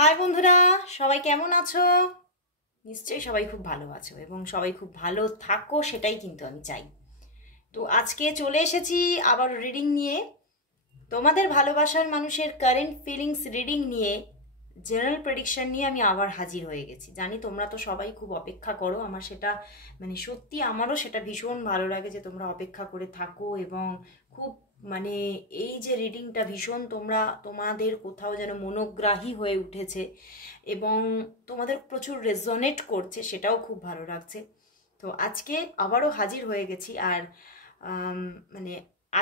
High বন্ধুরা, সবাই কেমন আছো? নিশ্চয়ই সবাই খুব ভালো আছো এবং সবাই খুব ভালো থাকো, সেটাই কিন্তু আমি চাই। তো আজকে চলে এসেছি আবার রিডিং নিয়ে। তোমাদের ভালোবাসার মানুষের কারেন্ট ফিলিংস রিডিং নিয়ে, জেনারেল প্রেডিকশন নিয়ে আমি আবার হাজির হয়ে গেছি। জানি তোমরা তো সবাই খুব অপেক্ষা করো, আমার সেটা মানে সত্যি আমারও সেটা ভীষণ ভালো লাগে যে তোমরা অপেক্ষা করে থাকো এবং খুব মানে এই যে রিডিংটা ভীষণ তোমাদের কোথাও যেন মনোগ্রাহী হয়ে উঠেছে এবং তোমাদের প্রচুর রেজোনেট করছে, সেটাও খুব ভালো লাগছে। তো আজকে আবারও হাজির হয়ে গেছি। আর মানে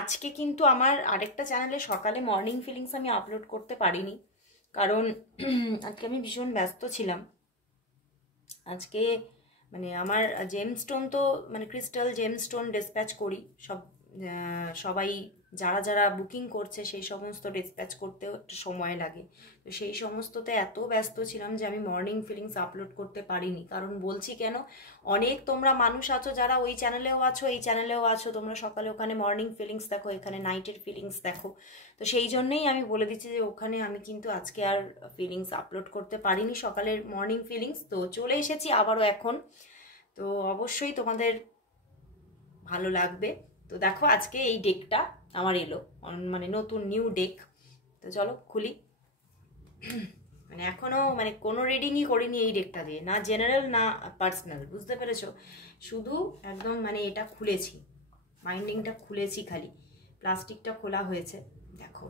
আজকে কিন্তু আমার আরেকটা চ্যানেলে সকালে মর্নিং ফিলিংস আমি আপলোড করতে পারিনি, কারণ আজকে আমি ভীষণ ব্যস্ত ছিলাম। আজকে মানে আমার জেমস্টোন তো মানে ক্রিস্টাল জেমস্টোন ডিসপ্যাচ করি সবাই যারা যারা বুকিং করছে সেই সমস্ত ডিসপ্যাচ করতেও একটু সময় লাগে। তো সেই সমস্ততে এত ব্যস্ত ছিলাম যে আমি মর্নিং ফিলিংস আপলোড করতে পারিনি। কারণ বলছি কেন, অনেক তোমরা মানুষ আছো যারা ওই চ্যানেলেও আছো এই চ্যানেলেও আছো, তোমরা সকালে ওখানে মর্নিং ফিলিংস দেখো, এখানে নাইটের ফিলিংস দেখো। তো সেই জন্যই আমি বলে দিচ্ছি যে ওখানে আমি কিন্তু আজকে আর ফিলিংস আপলোড করতে পারিনি, সকালের মর্নিং ফিলিংস। তো চলে এসেছি আবারও এখন। তো অবশ্যই তোমাদের ভালো লাগবে। তো দেখো আজকে এই ডেকটা আমার এলো, মানে নতুন নিউ ডেক। তো চলো খুলি। মানে এখনো মানে কোনো রিডিংই করিনি এই ডেকটা দিয়ে, না জেনারেল না পার্সোনাল, বুঝতে পেরেছো? শুধু একদম মানে এটা খুলেছি, মাইন্ডিংটা খুলেছি, খালি প্লাস্টিকটা খোলা হয়েছে। দেখো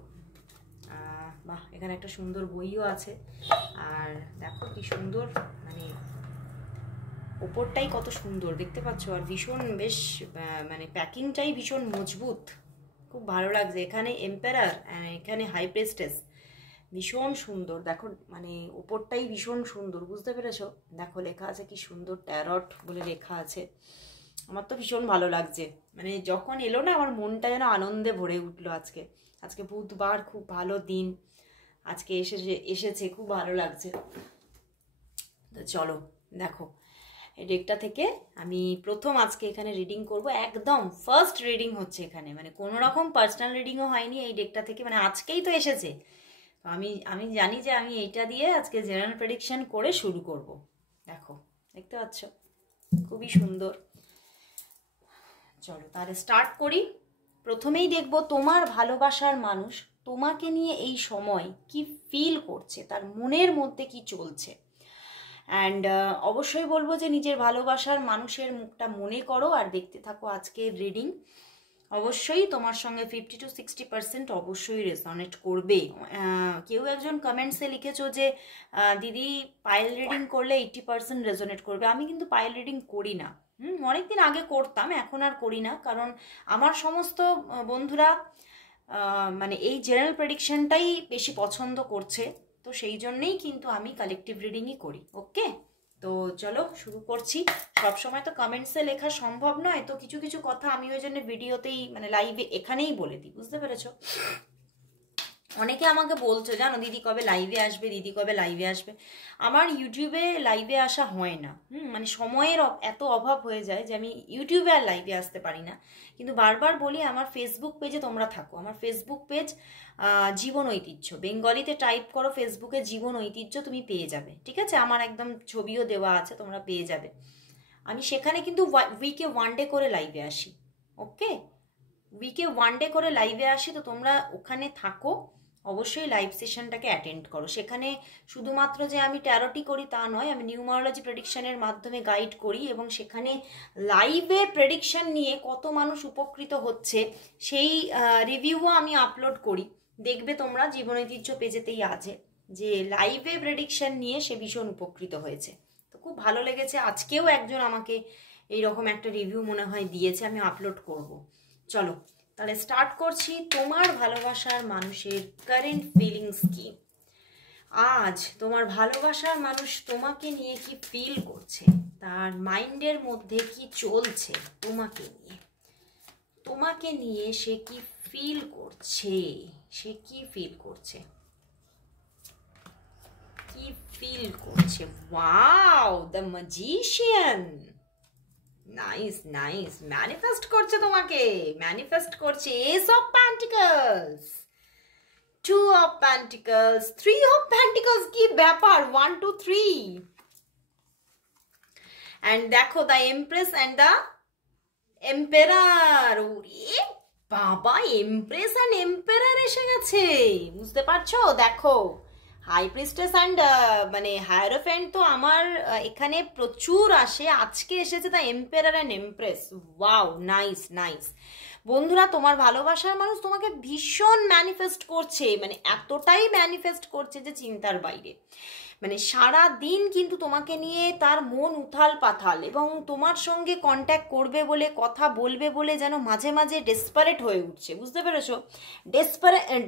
বাহ, এখানে একটা সুন্দর বইও আছে। আর দেখো কি সুন্দর, মানে ওপরটাই কত সুন্দর দেখতে পাচ্ছ, আর ভীষণ বেশ মানে প্যাকিংটাই ভীষণ মজবুত, খুব ভালো লাগছে। এখানে এম্পারার, এখানে হাই প্রেস্টেস, ভীষণ সুন্দর। দেখো মানে ওপরটাই ভীষণ সুন্দর, বুঝতে পেরেছো? দেখো লেখা আছে কি সুন্দর, ট্যারট বলে লেখা আছে। আমার তো ভীষণ ভালো লাগছে, মানে যখন এলো না আমার মনটা যেন আনন্দে ভরে উঠলো। আজকে আজকে বুধবার, খুব ভালো দিন আজকে এসেছে, খুব ভালো লাগছে। তো চলো দেখো, এই ডেকটা থেকে আমি প্রথম আজকে এখানে রিডিং করব, একদম ফার্স্ট রিডিং হচ্ছে এখানে, মানে কোনো রকম পার্সোনাল রিডিংও হয়নি এই ডেকটা থেকে, মানে আজকেই তো এসেছে। তো আমি আমি জানি যে আমি এইটা দিয়ে আজকে জেনারেল প্রেডিকশন করে শুরু করব। দেখো দেখতে পাচ্ছ খুবই সুন্দর। চলো তাহলে স্টার্ট করি। প্রথমেই দেখব তোমার ভালোবাসার মানুষ তোমাকে নিয়ে এই সময় কি ফিল করছে, তার মনের মধ্যে কি চলছে। অ্যান্ড অবশ্যই বলবো যে নিজের ভালোবাসার মানুষের মুখটা মনে করো আর দেখতে থাকো আজকের রিডিং। অবশ্যই তোমার সঙ্গে 50 to 60% অবশ্যই রেজনেট করবে। কেউ একজন কমেন্টসে লিখেছো যে দিদি পাইল রিডিং করলে 80% রেজনেট করবে। আমি কিন্তু পাইল রিডিং করি না, অনেকদিন আগে করতাম, এখন আর করি না, কারণ আমার সমস্ত বন্ধুরা মানে এই জেনারেল প্রেডিকশনটাই বেশি পছন্দ করছে। তো সেই জন্যেই কিন্তু আমি কালেকটিভ রিডিংই করি। ওকে, তো চলো শুরু করছি। সবসময় তো কমেন্টসে লেখা সম্ভব নয়, তো কিছু কিছু কথা আমি ওই জন্য ভিডিওতেই মানে লাইভে এখানেই বলে দিই, বুঝতে পেরেছো? অনেকে আমাকে বলছো জানো দিদি কবে লাইভে আসবে, দিদি কবে লাইভে আসবে। আমার ইউটিউবে লাইভে আসা হয় না, মানে সময়ের এত অভাব হয়ে যায় যে আমি ইউটিউবে আর লাইভে আসতে পারি না। কিন্তু বারবার বলি আমার ফেসবুক পেজে তোমরা থাকো, আমার ফেসবুক পেজ জীবন ঐতিহ্য, বেঙ্গলিতে টাইপ করো ফেসবুকে জীবন ঐতিহ্য, তুমি পেয়ে যাবে, ঠিক আছে? আমার একদম ছবিও দেওয়া আছে, তোমরা পেয়ে যাবে। আমি সেখানে কিন্তু উইকে 1 ডে করে লাইভে আসি। ওকে, উইকে 1 ডে করে লাইভে আসি, তো তোমরা ওখানে থাকো, অবশ্যই লাইভ সেশনটাকে অ্যাটেন্ড করো। সেখানে শুধুমাত্র যে আমি ট্যারোটি করি তা নয়, আমি নিউমারোলজি প্রেডিকশনের মাধ্যমে গাইড করি এবং সেখানে লাইভে প্রেডিকশন নিয়ে কত মানুষ উপকৃত হচ্ছে সেই রিভিউও আমি আপলোড করি। দেখবে তোমরা জীবন ঐতিহ্য পেজেতেই আছে যে লাইভে প্রেডিকশন নিয়ে সে ভীষণ উপকৃত হয়েছে। তো খুব ভালো লেগেছে, আজকেও একজন আমাকে এইরকম একটা রিভিউ মনে হয় দিয়েছে, আমি আপলোড করব। চলো তাহলে স্টার্ট করছি। তোমার ভালোবাসার মানুষের কারেন্ট ফিলিংস কি? আজ তোমার ভালোবাসার মানুষ তোমাকে নিয়ে কি ফিল করছে, তার মাইন্ডের মধ্যে কি চলছে তোমাকে নিয়ে, তোমাকে নিয়ে সে কি ফিল করছে, সে কি ফিল করছে, কি ফিল করছে। Wow, the magician, nice nice, manifest করছে তোমাকে, ম্যানিফেস্ট করছে। S of pentacles, 2 of Pentacles, 3 of Pentacles, কি ব্যাপার, 1 2 3 অ্যান্ড দেখো the empress and the emperor. ওরে বাবা, এমপ্রেস অ্যান্ড এম্পেরার এসে গেছে, বুঝতে পারছো? দেখো হাই প্রিস্টেস অ্যান্ড মানে হায়ারোফ্যান্ট তো আমার এখানে প্রচুর আসে, আজকে এসেছে the emperor and empress. Wow, nice nice. বন্ধুরা, তোমার ভালোবাসার মানুষ তোমাকে ভীষণ ম্যানিফেস্ট করছে, মানে এতটাই ম্যানিফেস্ট করছে যে চিন্তার বাইরে। মানে সারা দিন কিন্তু তোমাকে নিয়ে তার মন উথাল পাথাল, এবং তোমার সঙ্গে কন্ট্যাক্ট করবে বলে, কথা বলবে বলে যেন মাঝে মাঝে ডেসপারেট হয়ে উঠছে, বুঝতে পেরেছো?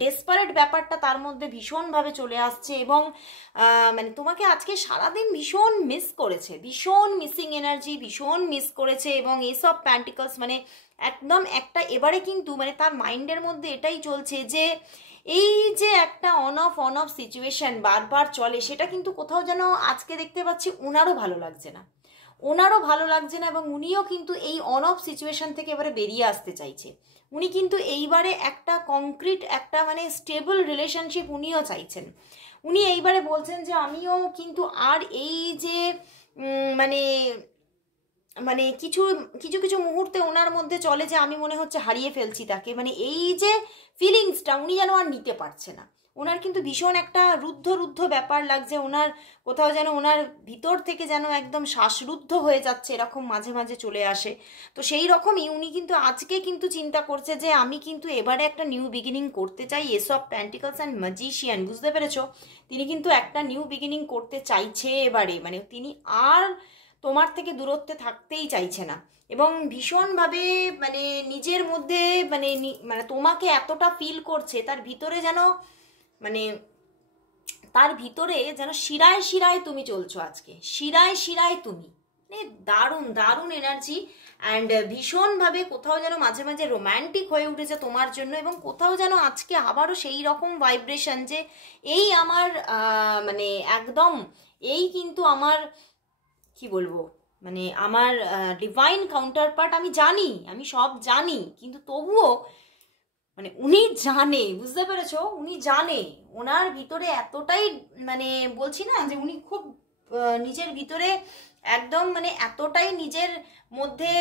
ডেসপারেট ব্যাপারটা তার মধ্যে ভীষণভাবে চলে আসছে, এবং মানে তোমাকে আজকে সারাদিন ভীষণ মিস করেছে, ভীষণ মিসিং এনার্জি, ভীষণ মিস করেছে। এবং এইসব প্যান্টিকলস মানে একদম একটা এবারে কিন্তু মানে তার মাইন্ডের মধ্যে এটাই চলছে যে এই যে একটা অন অফ সিচুয়েশন বারবার চলে, সেটা কিন্তু কোথাও যেন আজকে দেখতে পাচ্ছি ওনারও ভালো লাগছে না, ওনারও ভালো লাগছে না, এবং উনিও কিন্তু এই অন অফ সিচুয়েশন থেকে এবারে বেরিয়ে আসতে চাইছে। উনি কিন্তু এইবারে একটা কংক্রিট, একটা মানে স্টেবল রিলেশনশিপ উনিও চাইছেন। উনি এইবারে বলছেন যে আমিও কিন্তু আর এই যে মানে মানে কিছু কিছু কিছু মুহূর্তে ওনার মধ্যে চলে যে আমি মনে হচ্ছে হারিয়ে ফেলছি তাকে, মানে এই যে ফিলিংসটা উনি যেন আর নিতে পারছে না। ওনার কিন্তু ভীষণ একটা রুদ্ধ রুদ্ধ ব্যাপার লাগছে, ওনার কোথাও যেন ওনার ভিতর থেকে যেন একদম শ্বাসরুদ্ধ হয়ে যাচ্ছে, এরকম মাঝে মাঝে চলে আসে। তো সেই রকমই উনি কিন্তু আজকে কিন্তু চিন্তা করছে যে আমি কিন্তু এবারে একটা নিউ বিগিনিং করতে চাই। এসব প্যান্টিকলস অ্যান্ড ম্যাজিশিয়ান, বুঝতে পেরেছো? তিনি কিন্তু একটা নিউ বিগিনিং করতে চাইছে এবারে, মানে তিনি আর তোমার থেকে দূরত্বে থাকতেই চাইছে না, এবং ভীষণভাবে মানে নিজের মধ্যে মানে মানে তোমাকে এতটা ফিল করছে, তার ভিতরে যেন মানে তার ভিতরে যেন শিরায় শিরায় তুমি চলছো আজকে, শিরায় শিরায় তুমি, মানে দারুণ দারুণ এনার্জি। অ্যান্ড ভীষণভাবে কোথাও যেন মাঝে মাঝে রোম্যান্টিক হয়ে উঠেছে তোমার জন্য, এবং কোথাও যেন আজকে আবারও সেই রকম ভাইব্রেশন যে এই আমার মানে একদম এই কিন্তু আমার কি বলবো, মানে আমার ডিভাইন কাউন্টার পার্ট, আমি জানি, আমি সব জানি, কিন্তু তবুও মানে উনি জানে, বুঝতে পেরেছো? উনি জানে, ওনার ভিতরে এতটাই মানে বলছি না যে উনি খুব নিজের ভিতরে একদম মানে এতটাই নিজের মধ্যে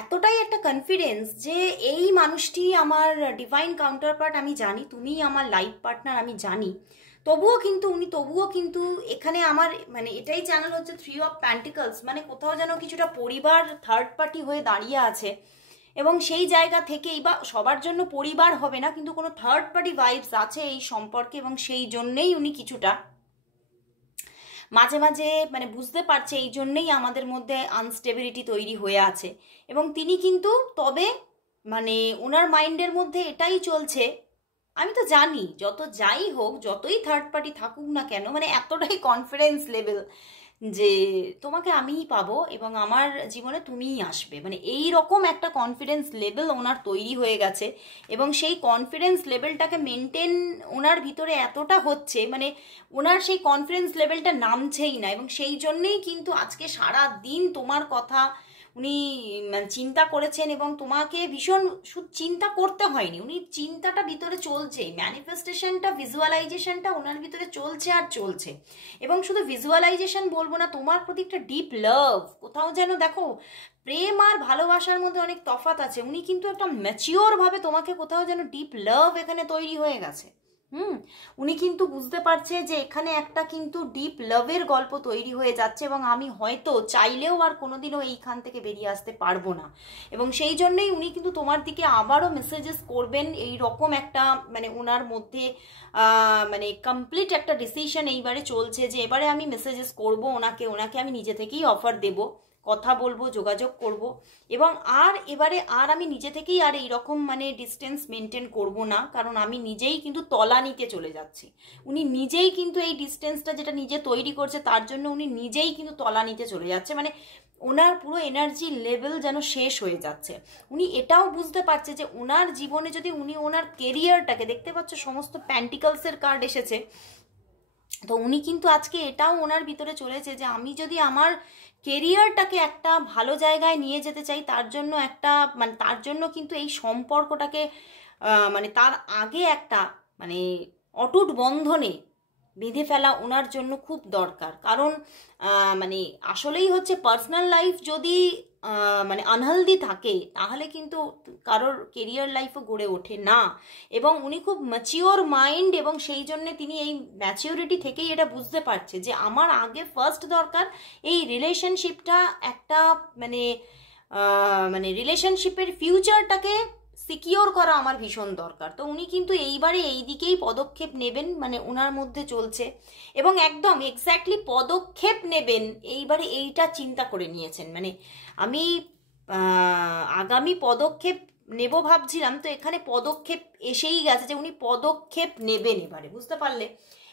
এতটাই একটা কনফিডেন্স যে এই মানুষটি আমার ডিভাইন কাউন্টার পার্ট, আমি জানি তুমি আমার লাইফ পার্টনার, আমি জানি। তবুও কিন্তু উনি তবুও কিন্তু এখানে আমার মানে এটাই চ্যানেল হচ্ছে 3 অফ প্যান্টিকলস, মানে কোথাও যেন কিছুটা পরিবার থার্ড পার্টি হয়ে দাঁড়িয়ে আছে, এবং সেই জায়গা থেকেই বা সবার জন্য পরিবার হবে না, কিন্তু কোনো থার্ড পার্টি ভাইবস আছে এই সম্পর্কে, এবং সেই জন্যেই উনি কিছুটা মাঝে মাঝে মানে বুঝতে পারছে এই জন্যেই আমাদের মধ্যে আনস্টেবিলিটি তৈরি হয়ে আছে। এবং তিনি কিন্তু তবে মানে ওনার মাইন্ডের মধ্যে এটাই চলছে, আমি তো জানি যত যাই হোক, যতই থার্ড পার্টি থাকুক না কেন, মানে এতটাই কনফিডেন্স লেভেল যে তোমাকে আমিই পাবো এবং আমার জীবনে তুমিই আসবে, মানে এই রকম একটা কনফিডেন্স লেভেল ওনার তৈরি হয়ে গেছে। এবং সেই কনফিডেন্স লেভেলটাকে মেনটেন ওনার ভিতরে এতটা হচ্ছে, মানে ওনার সেই কনফিডেন্স লেভেলটা নামছেই না, এবং সেই জন্যেই কিন্তু আজকে সারা দিন তোমার কথা উনি মানে চিন্তা করেছেন, এবং তোমাকে ভীষণ শুধু চিন্তা করতে হয়নি, উনি চিন্তাটা ভিতরে চলছে, ম্যানিফেস্টেশনটা ভিজুয়ালাইজেশনটা ওনার ভিতরে চলছে আর চলছে। এবং শুধু ভিজুয়ালাইজেশন বলবো না, তোমার প্রতি একটা ডিপ লাভ, কোথাও যেন দেখো প্রেম আর ভালোবাসার মধ্যে অনেক তফাৎ আছে, উনি কিন্তু একটা ম্যাচিওর ভাবে তোমাকে কোথাও যেন ডিপ লাভ এখানে তৈরি হয়ে গেছে। উনি কিন্তু বুঝতে পারছে যে এখানে একটা কিন্তু ডিপ লাভের গল্প তৈরি হয়ে যাচ্ছে, এবং আমি হয়তো চাইলেও আর কোনোদিনও এইখান থেকে বেরিয়ে আসতে পারবো না। এবং সেই জন্যই উনি কিন্তু তোমার দিকে আবারও মেসেজেস করবেন, এই রকম একটা মানে ওনার মধ্যে মানে কমপ্লিট একটা ডিসিশন এইবারে চলছে যে এবারে আমি মেসেজেস করব ওনাকে, ওনাকে আমি নিজে থেকেই অফার দেব, কথা বলবো, যোগাযোগ করব, এবং আর এবারে আর আমি নিজে থেকেই আর এইরকম মানে ডিস্টেন্স মেনটেন করব না, কারণ আমি নিজেই কিন্তু তলানিতে চলে যাচ্ছি। উনি নিজেই কিন্তু এই ডিস্টেন্সটা যেটা নিজে তৈরি করছে তার জন্য উনি নিজেই কিন্তু তলানিতে চলে যাচ্ছে, মানে ওনার পুরো এনার্জি লেভেল যেন শেষ হয়ে যাচ্ছে। উনি এটাও বুঝতে পারছে যে ওনার জীবনে যদি উনি ওনার কেরিয়ারটাকে, দেখতে পাচ্ছ সমস্ত প্যান্টিকলসের কার্ড এসেছে, তো উনি কিন্তু আজকে এটাও ওনার ভিতরে চলেছে যে আমি যদি আমার কেরিয়ারটাকে একটা ভালো জায়গায় নিয়ে যেতে চাই, তার জন্য একটা মানে তার জন্য কিন্তু এই সম্পর্কটাকে মানে তার আগে একটা মানে অটুট বন্ধনে বেঁধে ফেলা ওনার জন্য খুব দরকার। কারণ মানে আসলেই হচ্ছে পার্সোনাল লাইফ যদি মানে আনহেলদি থাকে তাহলে কিন্তু কারোর কেরিয়ার লাইফও গড়ে ওঠে না। এবং উনি খুব ম্যাচিওর মাইন্ড, এবং সেই জন্য তিনি এই ম্যাচিওরিটি থেকেই এটা বুঝতে পারছে যে আমার আগে ফার্স্ট দরকার এই রিলেশনশিপটা একটা মানে মানে রিলেশনশিপের ফিউচারটাকে সিকিওর করা আমার ভীষণ দরকার। তো উনি কিন্তু এইবারে এই দিকেই পদক্ষেপ নেবেন, মানে ওনার মধ্যে চলছে, এবং একদম এক্স্যাক্টলি পদক্ষেপ নেবেন এইবারে এইটা চিন্তা করে নিয়েছেন। মানে আমি আগামী পদক্ষেপ নেব ভাবছিলাম, তো এখানে পদক্ষেপ এসেই গেছে যে উনি পদক্ষেপ নেবেন এবারে, বুঝতে পারলে।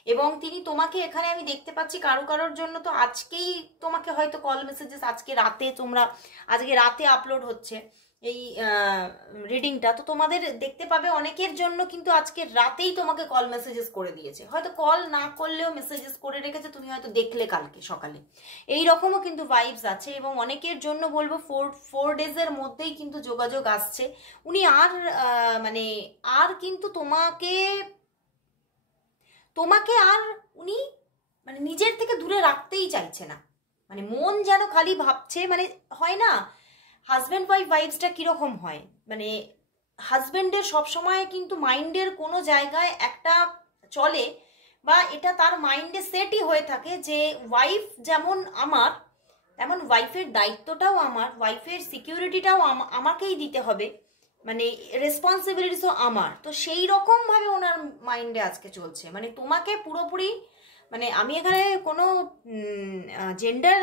এবং তিনি তোমাকে এখানে আমি দেখতে পাচ্ছি কারোর জন্য তো আজকেই তোমাকে হয়তো কল মেসেজেস আজকে রাতে আপলোড হচ্ছে এই রিডিংটা, তো তোমাদের দেখতে পাবে অনেকের জন্য কিন্তু আজকে রাতেই তোমাকে কল মেসেজেস করে দিয়েছে, হয়তো কল না করলেও মেসেজেস করে রেখেছে, তুমি হয়তো দেখলে কালকে সকালে। এই রকমও কিন্তু ভাইবস আছে, এবং অনেকের জন্য বলবো 4 ডেজের মধ্যেই কিন্তু যোগাযোগ আসছে। উনি মানে কিন্তু তোমাকে আর উনি মানে নিজের থেকে দূরে রাখতেই চাইছে না। মানে মন যেন খালি ভাবছে, মানে হয় না হাজব্যান্ড ওয়াইফ ভাইবসটা কিরকম হয়, মানে হাজব্যান্ডের সবসময় কিন্তু মাইন্ডের কোনো জায়গায় একটা চলে, বা এটা তার মাইন্ডে সেটই হয়ে থাকে যে ওয়াইফ যেমন আমার তেমন ওয়াইফের দায়িত্বটাও আমার, ওয়াইফের সিকিউরিটিটাও আমাকেই দিতে হবে, মানে রেসপন্সিবিলিটিসও আমার। তো সেই রকমভাবে ওনার মাইন্ডে আজকে চলছে, মানে তোমাকে পুরোপুরি, মানে আমি এখানে কোনো জেন্ডার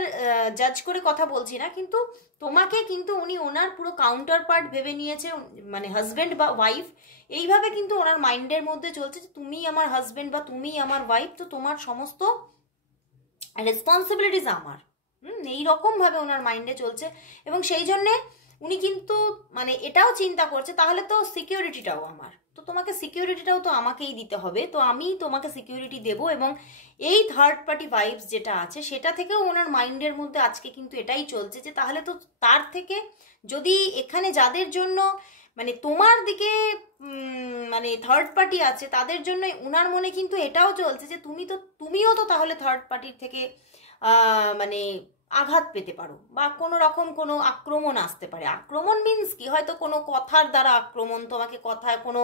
জাজ করে কথা বলছি না, কিন্তু তোমাকে কিন্তু উনি ওনার পুরো কাউন্টার পার্ট ভেবে নিয়েছে, মানে হাজব্যান্ড বা ওয়াইফ এইভাবে কিন্তু ওনার মাইন্ডের মধ্যে চলছে যে তুমি আমার হাজব্যান্ড বা তুমি আমার ওয়াইফ, তো তোমার সমস্ত রেসপন্সিবিলিটিস আমার, এইরকমভাবে ওনার মাইন্ডে চলছে। এবং সেই জন্যে উনি কিন্তু মানে এটাও চিন্তা করছে তাহলে তো সিকিউরিটিটাও আমার, তো তোমাকে সিকিউরিটিটাও তো আমাকেই দিতে হবে, তো আমি তোমাকে সিকিউরিটি দেব। এবং এই থার্ড পার্টি ভাইবস যেটা আছে সেটা থেকেও ওনার মাইন্ডের মধ্যে আজকে কিন্তু এটাই চলছে যে তাহলে তো তার থেকে যদি এখানে যাদের জন্য মানে তোমার দিকে মানে থার্ড পার্টি আছে তাদের জন্য ওনার মনে কিন্তু এটাও চলছে যে তুমিও তো তাহলে থার্ড পার্টির থেকে মানে আঘাত পেতে পারো, বা কোনো রকম কোনো আক্রমণ আসতে পারে। আক্রমণ মিন্স কি, হয়তো কোনো কথার দ্বারা আক্রমণ, তোমাকে কথায় কোনো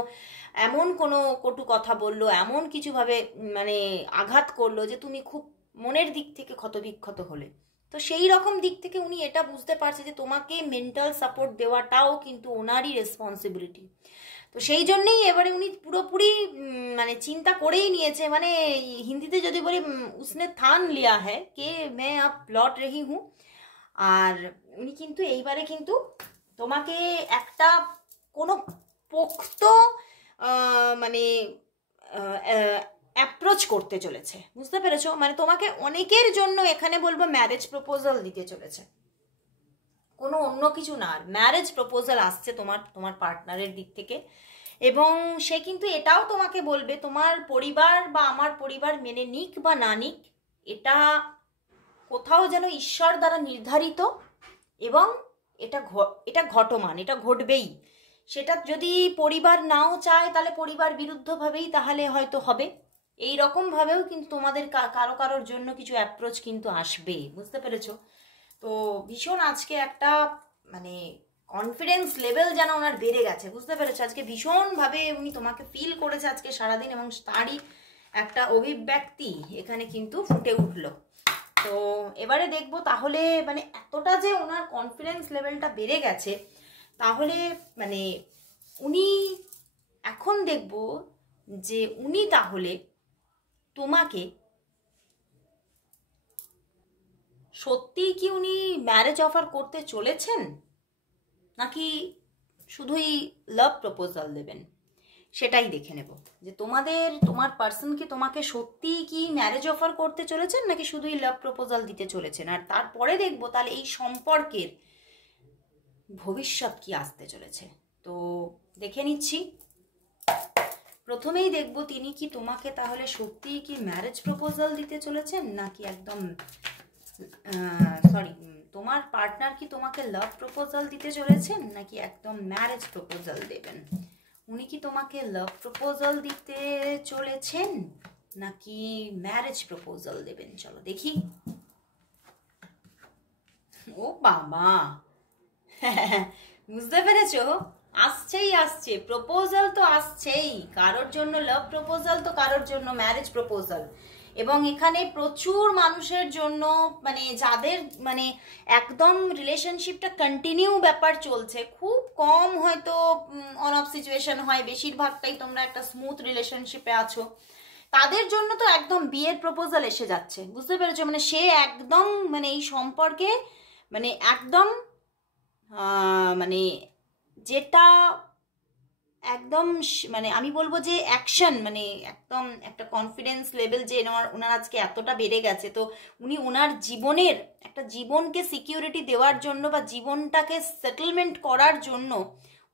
এমন কোনো কটু কথা বললো, এমন কিছুভাবে মানে আঘাত করলো যে তুমি খুব মনের দিক থেকে ক্ষতবিক্ষত হলে। তো সেই রকম দিক থেকে উনি এটা বুঝতে পারছে যে তোমাকে মেন্টাল সাপোর্ট দেওয়াটাও কিন্তু ওনারই রেসপন্সিবিলিটি। তো সেই জন্যই এবারে উনি পুরোপুরি মানে চিন্তা করেই নিয়েছে, মানে হিন্দিতে যদি বলি উসনে থান লিয়া হ্যায় কে মে আব লট রহি হুঁ। আর উনি কিন্তু এইবারে কিন্তু তোমাকে একটা কোনো পোক্ত মানে অ্যাপ্রোচ করতে চলেছে, বুঝতে পেরেছো? মানে তোমাকে অনেকের জন্য এখানে বলবো ম্যারেজ প্রপোজাল দিতে চলেছে, কোনো অন্য কিছু না, ম্যারেজ প্রপোজাল আসছে তোমার পার্টনারের দিক থেকে। এবং সে কিন্তু এটাও তোমাকে বলবে তোমার পরিবার বা আমার পরিবার মেনে নিক বা না নিক, এটা কোথাও যেন ঈশ্বর দ্বারা নির্ধারিত, এবং এটা ঘটমান, এটা ঘটবেই। সেটা যদি পরিবার নাও চায় তাহলে পরিবার বিরুদ্ধভাবেই তাহলে হয়তো হবে। এই রকমভাবেও কিন্তু তোমাদের কারোর জন্য কিছু অ্যাপ্রোচ কিন্তু আসবে, বুঝতে পেরেছো? তো ভীষণ আজকে একটা মানে কনফিডেন্স লেভেল যেন ওনার বেড়ে গেছে, বুঝতে পেরেছো? আজকে ভীষণভাবে উনি তোমাকে ফিল করেছে আজকে সারাদিন, এবং তারই একটা অভিব্যক্তি এখানে কিন্তু ফুটে উঠলো। তো এবারে দেখবো তাহলে মানে এতটা যে ওনার কনফিডেন্স লেভেলটা বেড়ে গেছে, তাহলে মানে উনি এখন দেখবো যে উনি তাহলে তোমাকে সত্যিই কি উনি ম্যারেজ অফার করতে চলেছেন, নাকি শুধুই লাভ প্রপোজাল দেবেন, সেটাই দেখে নেব যে তোমার পার্সন কি তোমাকে সত্যিই কি ম্যারেজ অফার করতে চলেছেন, নাকি শুধুই লাভ প্রপোজাল দিতে চলেছেন। আর তারপরে দেখবো তাহলে এই সম্পর্কের ভবিষ্যৎ কি আসতে চলেছে। তো দেখে নিচ্ছি। প্রথমেই দেখবো তিনি কি তোমাকে তাহলে সত্যিই কি ম্যারেজ প্রপোজাল দিতে চলেছেন, নাকি একদম তোমার পার্টনার কি তোমাকে লাভ প্রপোজাল দিতে চলেছেন, নাকি একদম ম্যারেজ প্রপোজাল দেবেন। উনি কি তোমাকে লাভ প্রপোজাল দিতে চলেছেন নাকি ম্যারেজ প্রপোজাল দেবেন? চলো দেখি। ও বাবা, বুঝতে পেরেছো? আসছেই আসছে, প্রপোজাল তো আসছেই, কারোর জন্য লাভ প্রপোজাল তো কারোর জন্য ম্যারেজ প্রপোজাল। এবং এখানে প্রচুর মানুষের জন্য, মানে যাদের মানে একদম রিলেশনশিপটা কন্টিনিউ ব্যাপার চলছে, খুব কম হয়তো অন অফ সিচুয়েশন হয়, বেশিরভাগটাই তোমরা একটা স্মুথ রিলেশনশিপে আছো, তাদের জন্য তো একদম বিয়ের প্রপোজাল এসে যাচ্ছে। বুঝতে পেরেছো? মানে সে একদম মানে এই সম্পর্কে মানে একদম মানে যেটা একদম মানে আমি বলবো যে অ্যাকশন, মানে একদম একটা কনফিডেন্স লেভেল যে ওনার আজকে এতটা বেড়ে গেছে, তো উনি ওনার জীবনের একটা জীবনকে সিকিউরিটি দেওয়ার জন্য বা জীবনটাকে সেটেলমেন্ট করার জন্য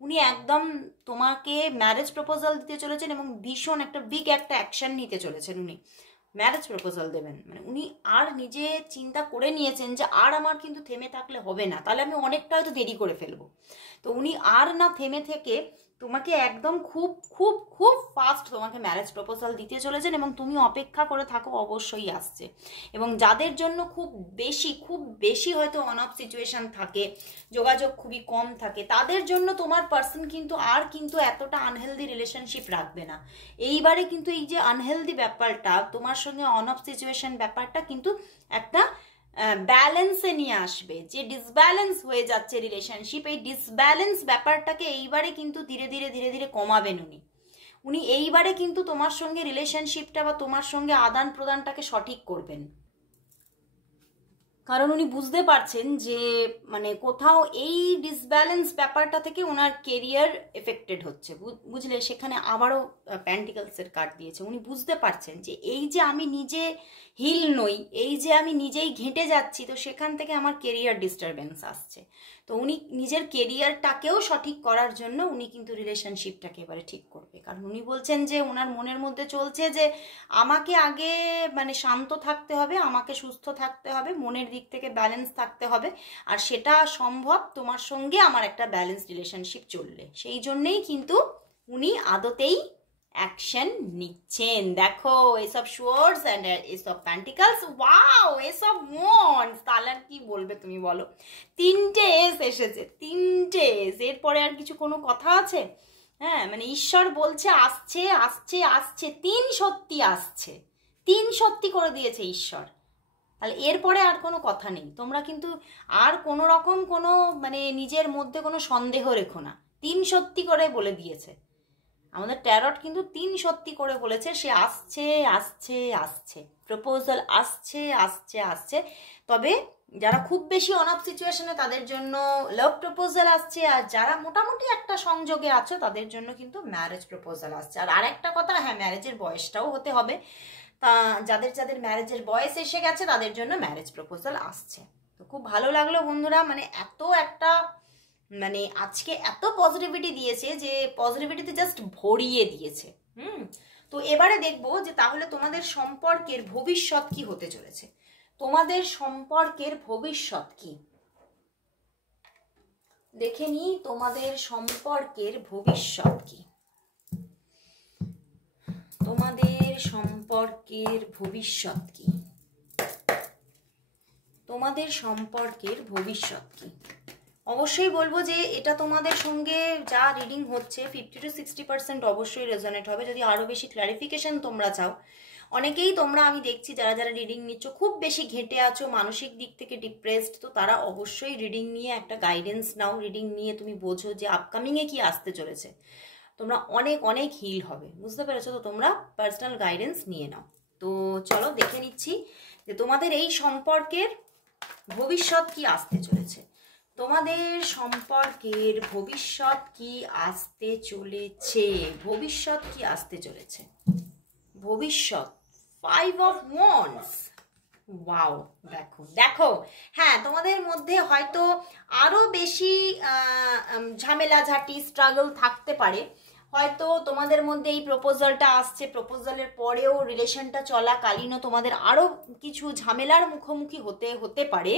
উনি একদম তোমাকে ম্যারেজ প্রপোজাল দিতে চলেছেন এবং ভীষণ একটা বিগ একটা অ্যাকশন নিতে চলেছেন। উনি ম্যারেজ প্রপোজাল দেবেন, মানে উনি আর নিজে চিন্তা করে নিয়েছেন যে আর আমার কিন্তু থেমে থাকলে হবে না, তাহলে আমি অনেকটা হয়তো দেরি করে ফেলবো। তো উনি আর না থেমে থেকে তোমাকে একদম খুব খুব খুব ফাস্ট তোমাকে ম্যারেজ প্রপোজাল দিতে চলেছেন এবং তুমি অপেক্ষা করে থাকো, অবশ্যই আসছে। এবং যাদের জন্য খুব বেশি হয়তো অন অফ সিচুয়েশন থাকে, যোগাযোগ খুবই কম থাকে, তাদের জন্য তোমার পার্সন কিন্তু আর কিন্তু এতটা আনহেলদি রিলেশনশিপ রাখবে না। এইবারে কিন্তু এই যে আনহেলদি ব্যাপারটা তোমার সঙ্গে অন অফ সিচুয়েশন ব্যাপারটা কিন্তু একটা ব্যালেন্সে নিয়ে আসবে। যে ডিসব্যালেন্স হয়ে যাচ্ছে রিলেশনশিপ, এই ডিসব্যালেন্স ব্যাপারটাকে এইবারে কিন্তু ধীরে ধীরে ধীরে ধীরে কমাবেন উনি এইবারে কিন্তু তোমার সঙ্গে রিলেশনশিপটা বা তোমার সঙ্গে আদান প্রদানটাকে সঠিক করবেন। কারণ উনি বুঝতে পারছেন যে মানে কোথাও এই ডিসব্যালেন্স ব্যাপারটা থেকে ওনার কেরিয়ার এফেক্টেড হচ্ছে, বুঝলে? সেখানে আবারও প্যান্টিকলসের কার্ড দিয়েছে। উনি বুঝতে পারছেন যে এই যে আমি নিজে হিল নই, এই যে আমি নিজেই ঘেঁটে যাচ্ছি, তো সেখান থেকে আমার কেরিয়ার ডিস্টারবেন্স আসছে। তো উনি নিজের কেরিয়ারটাকেও সঠিক করার জন্য উনি কিন্তু রিলেশনশিপটাকে এবারে ঠিক করবে। কারণ উনি বলছেন যে ওনার মনের মধ্যে চলছে যে আমাকে আগে মানে শান্ত থাকতে হবে, আমাকে সুস্থ থাকতে হবে, মনের দিক থেকে ব্যালেন্স থাকতে হবে, আর সেটা সম্ভব তোমার সঙ্গে আমার একটা ব্যালেন্স রিলেশনশিপ চললে। সেই জন্যেই কিন্তু উনি আদতেই অ্যাকশন নিচ্ছেন। দেখো এসব শোর্স অ্যান্ড এসব প্যান্টিকলস, ওয়াও, এসব ওয়ান্ডস, তাহলে আর কি বলবে তুমি বলো? 3টে এস এসেছে, 3টে এস, এরপরে আর কিছু কোনো কথা আছে? হ্যাঁ, মানে ঈশ্বর বলছে আসছে আসছে আসছে, 3 সত্যি আসছে, 3 সত্যি করে দিয়েছে ঈশ্বর। তাহলে এরপরে আর কোনো কথা নেই, তোমরা কিন্তু আর কোনো রকম কোনো মানে নিজের মধ্যে কোনো সন্দেহ রেখো না, 3 সত্যি করে বলে দিয়েছে আমাদের ট্যারট, কিন্তু 3 সত্যি করে বলেছে সে আসছে আসছে আসছে, প্রপোজাল আসছে আসছে আসছে। তবে যারা খুব বেশি অন অফ সিচুয়েশনে তাদের জন্য লাভ প্রপোজাল আসছে, আর যারা মোটামুটি একটা সংযোগে আছো তাদের জন্য কিন্তু ম্যারেজ প্রপোজাল আসছে। আর আরেকটা কথা, হ্যাঁ, ম্যারেজের বয়সটাও হতে হবে, তা যাদের যাদের ম্যারেজের বয়স এসে গেছে তাদের জন্য ম্যারেজ প্রপোজাল আসছে। তো খুব ভালো লাগলো বন্ধুরা, মানে এত একটা মানে আজকে এত পজিটিভিটি দিয়েছে যে পজিটিভিটিতে জাস্ট ভরিয়ে দিয়েছে। তো এবারে দেখবো যে তাহলে তোমাদের সম্পর্কের ভবিষ্যৎ কি হতে চলেছে, তোমাদের সম্পর্কের ভবিষ্যৎ কি, দেখে নি তোমাদের সম্পর্কের ভবিষ্যৎ কি, তোমাদের সম্পর্কের ভবিষ্যৎ কি, তোমাদের সম্পর্কের ভবিষ্যৎ কি। অবশ্যই বলবো যে এটা তোমাদের সঙ্গে যা রিডিং হচ্ছে 50 to 60% অবশ্যই রেজোনেট হবে। যদি আরও বেশি ক্ল্যারিফিকেশন তোমরা চাও, অনেকেই তোমরা আমি দেখছি যারা যারা রিডিং নিচ্ছ খুব বেশি ঘেঁটে আছো, মানসিক দিক থেকে ডিপ্রেসড, তো তারা অবশ্যই রিডিং নিয়ে একটা গাইডেন্স নাও। রিডিং নিয়ে তুমি বোঝো যে আপকামিংয়ে কি আসতে চলেছে, তোমরা অনেক অনেক হিল হবে, বুঝতে পেরেছো? তো তোমরা পার্সোনাল গাইডেন্স নিয়ে নাও। তো চলো দেখে নিচ্ছি যে তোমাদের এই সম্পর্কের ভবিষ্যৎ কি আসতে চলেছে, তোমাদের সম্পর্কের ভবিষ্যৎ কি আসতে চলেছে, ভবিষ্যৎ কি আসতে চলেছে, ভবিষ্যৎ 5 of Wands। ওয়াও, দেখো দেখো, হ্যাঁ, তোমাদের মধ্যে হয়তো আরো বেশি ঝামেলা ঝাঁটি স্ট্রাগল থাকতে পারে। হয়তো তোমাদের মধ্যে এই প্রপোজালটা আসছে, প্রপোজালের পরেও রিলেশনটা চলাকালীনও তোমাদের আরো কিছু ঝামেলার মুখোমুখি হতে পারে,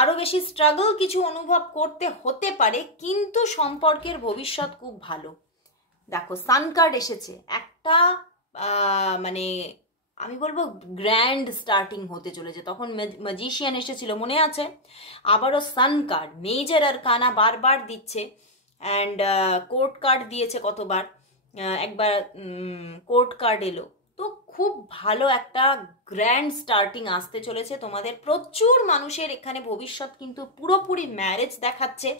আরো বেশি স্ট্রাগল কিছু অনুভব করতে হতে পারে, কিন্তু সম্পর্কের ভবিষ্যৎ খুব ভালো। দেখো সান কার্ড এসেছে, একটা মানে আমি বলবো গ্র্যান্ড স্টার্টিং হতে চলেছে। তখন ম্যাজিশিয়ান এসেছিল মনে আছে, আবারও সান কার্ড, মেজর আরকানা বারবার দিচ্ছে, অ্যান্ড কোর্ট কার্ড দিয়েছে কতবার, একবার কোর্ট কার্ড এলো। তো খুব ভালো একটা গ্র্যান্ড স্টার্টিং আসতে চলেছে তোমাদের। প্রচুর মানুষের এখানে ভবিষ্যৎ কিন্তু পুরোপুরি ম্যারেজ দেখাচ্ছে,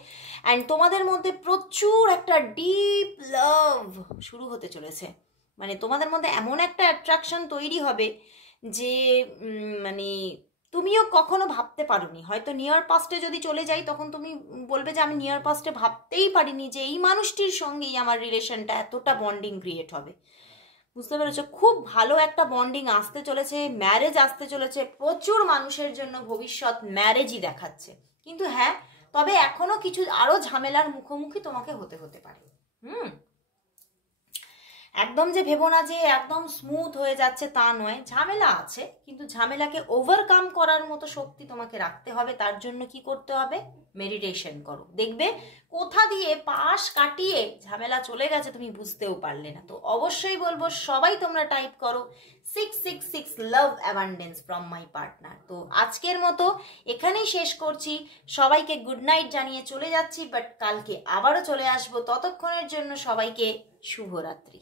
অ্যান্ড তোমাদের মধ্যে প্রচুর একটা ডিপ লাভ শুরু হতে চলেছে। মানে তোমাদের মধ্যে এমন একটা অ্যাট্রাকশন তৈরি হবে যে মানে তুমিও কখনো ভাবতে পারোনি। হয়তো নিয়ার পাস্টে যদি চলে যাই তখন তুমি বলবে যে আমি নিয়ার পাস্টে ভাবতেই পারিনি যে এই মানুষটির সঙ্গেই আমার রিলেশনটা এতটা বন্ডিং ক্রিয়েট হবে। বুঝতে পেরেছো? খুব ভালো একটা বন্ডিং আসতে চলেছে, ম্যারেজ আসতে চলেছে, প্রচুর মানুষের জন্য ভবিষ্যৎ ম্যারেজই দেখাচ্ছে। কিন্তু হ্যাঁ, তবে এখনো কিছু আরো ঝামেলার মুখোমুখি তোমাকে হতে পারে। একদম যে ভেবো না যে একদম স্মুথ হয়ে যাচ্ছে তা নয়, ঝামেলা আছে, কিন্তু ঝামেলাকে ওভারকাম করার মতো শক্তি তোমাকে রাখতে হবে। তার জন্য কি করতে হবে? মেডিটেশন করো, দেখবে কোথা দিয়ে পাশ কাটিয়ে ঝামেলা চলে গেছে তুমি বুঝতেও পারলে না। তো অবশ্যই বলবো সবাই তোমরা টাইপ করো 666 লাভ অ্যাবান্ডেন্স ফ্রম মাই পার্টনার। তো আজকের মতো এখানেই শেষ করছি, সবাইকে গুড নাইট জানিয়ে চলে যাচ্ছি, বাট কালকে আবারও চলে আসবো। ততক্ষণের জন্য সবাইকে শুভরাত্রি।